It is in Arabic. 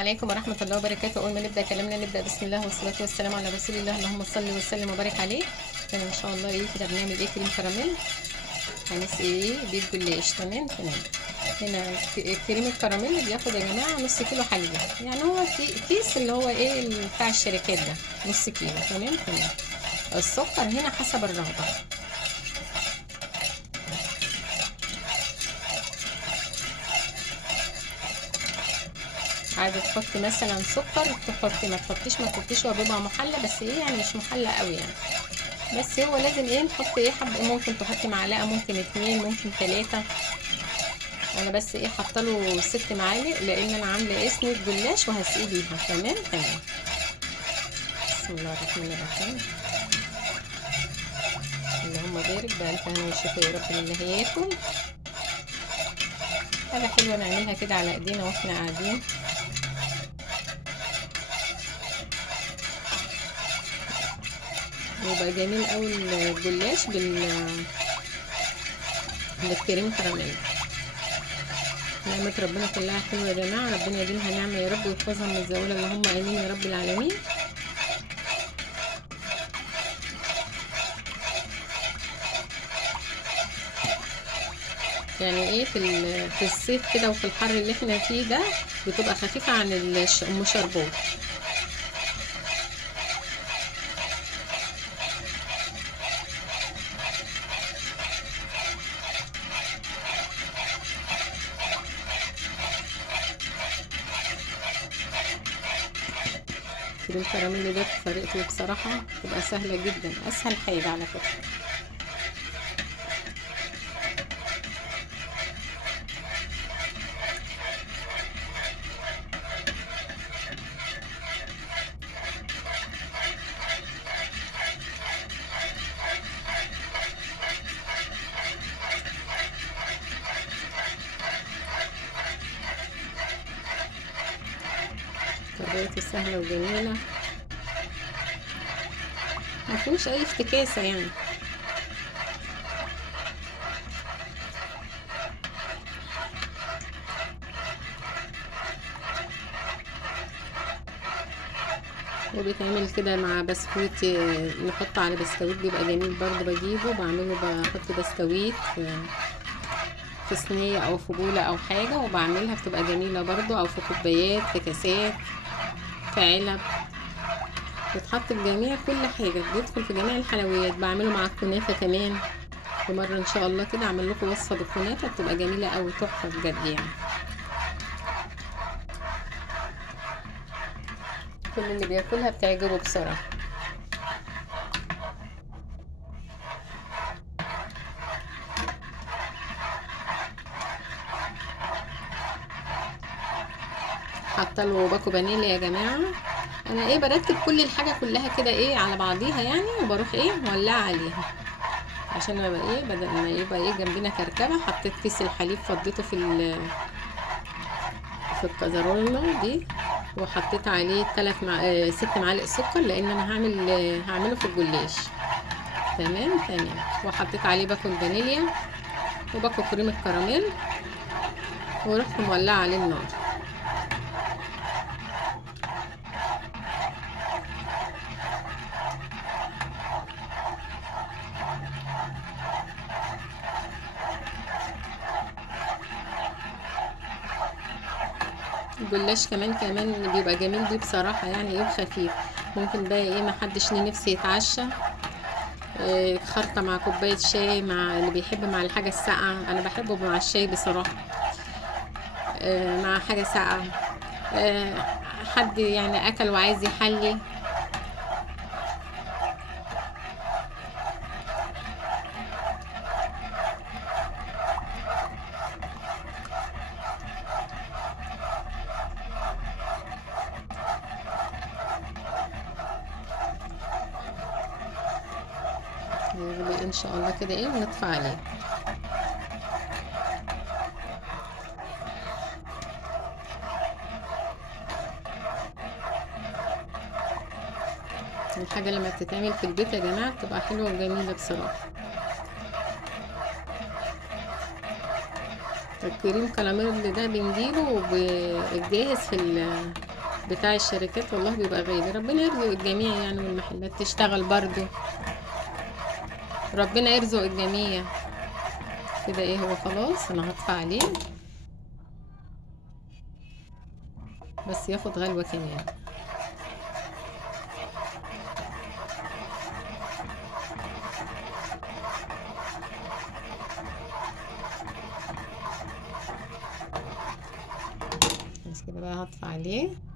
عليكم ورحمة الله وبركاته. أول ما نبدأ كلامنا نبدأ بسم الله والصلاة والسلام على رسول الله، اللهم صل وسلم وبارك عليه. تمام إن شاء الله كده بنعمل كريم كراميل هنسقي بيه الجلاش. تمام. هنا كريم الكراميل بياخد يا جماعة نص كيلو حليب، يعني هو كيس اللي هو بتاع الشركات ده نص كيلو. تمام. السكر هنا حسب الرغبة. عايزه تحطي مثلا سكر تحطي، ما تحطيش، هو بيبقى محلى بس يعني مش محلى قوي يعني. بس هو لازم نحط حبه، ممكن تحطي معلقه، ممكن 2، ممكن 3. انا بس حاطه له 6 معالق لان انا عامله صينيه جلاش وهسقيه بيها. تمام. بسم الله الرحمن الرحيم. اللهم بارك بألف هنا وشفا يا رب لله هياكل. حاجه حلوه نعملها كده على ايدينا واحنا قاعدين. يبقى جميل قوي الجلاش بالكريم كراميل. نعمة ربنا كلها حلوة يا جماعة، ربنا يديمها نعمة يا رب ويحفظها من الزوال، اللهم امين يا رب العالمين. يعني في الصيف كده وفي الحر اللي احنا فيه ده بتبقى خفيفة عن المشربات. كريم كراميل ده طريقته بصراحة تبقى سهلة جدا، اسهل حاجة على فكرة. طريقته سهلة وجميلة، مفيهوش اي افتكاسة يعني. وبيتعمل كده مع بسكوت، نحط على بسكويت بيبقى جميل برضه. بجيبه بعمله، بحط بسكويت في صينية او في بولة او حاجة وبعملها، بتبقى جميلة برضه، او في كوبايات، في كاسات، في علب. بتحط في جميع كل حاجة، بيدخل في جميع الحلويات. بعمله مع الكنافة كمان. ومرة ان شاء الله كده اعمل لكم وصفة بالكنافة بتبقى جميلة اوي، تحفة بجد يعني. كل اللي بياكلها بتعجبه بصراحة. حاطه له باكو فانيليا يا جماعه. انا برتب كل الحاجه كلها كده على بعضيها يعني، وبروح مولعه عليها عشان يبقى بدل ما يبقى جنبنا كركبه. حطيت كيس الحليب فضيته في الكازرونه دي، وحطيت عليه 6 معالق سكر لان انا هعمله في الجلاش. تمام. وحطيت عليه باكو فانيليا وباكو كريم الكراميل، ورحت مولعه عليه النار. الجلاش كمان بيبقى جميل دي بصراحة يعني، وخفيف. ممكن بقى ما حدش ليه نفسه يتعشى، خلطة مع كوباية شاي، مع اللي بيحب مع الحاجة الساقعة. انا بحبه مع الشاي بصراحة، مع حاجة ساقعة. حد يعني اكل وعايز يحلي. يغلي ان شاء الله كده ونطفي عليه. الحاجة لما بتتعمل في البيت يا جماعة بتبقى حلوة وجميلة بصراحة. الكريم كراميل ده بنجيبه جاهز بتاع الشركات والله بيبقى غالي. ربنا يرزق الجميع يعني، والمحلات تشتغل برضو. ربنا يرزق الجميع. كده ايه هو خلاص، انا هطفي عليه بس ياخد غلوة كمان. بس كده بقى هطفي عليه.